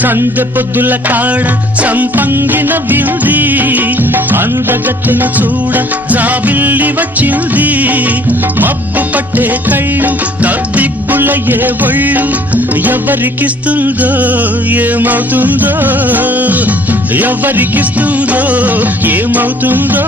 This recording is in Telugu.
సందె పొద్దుల కాడ సంపంగిన వింది అందగత్తెన చూడ జాబిల్లి వచ్చింది మబ్బు పట్టే కళ్ళు తద్దిబ్బుల ఏ ఒళ్ళు ఎవరికిస్తుందో ఏమవుతుందో ఎవరికిస్తుందో ఏమవుతుందో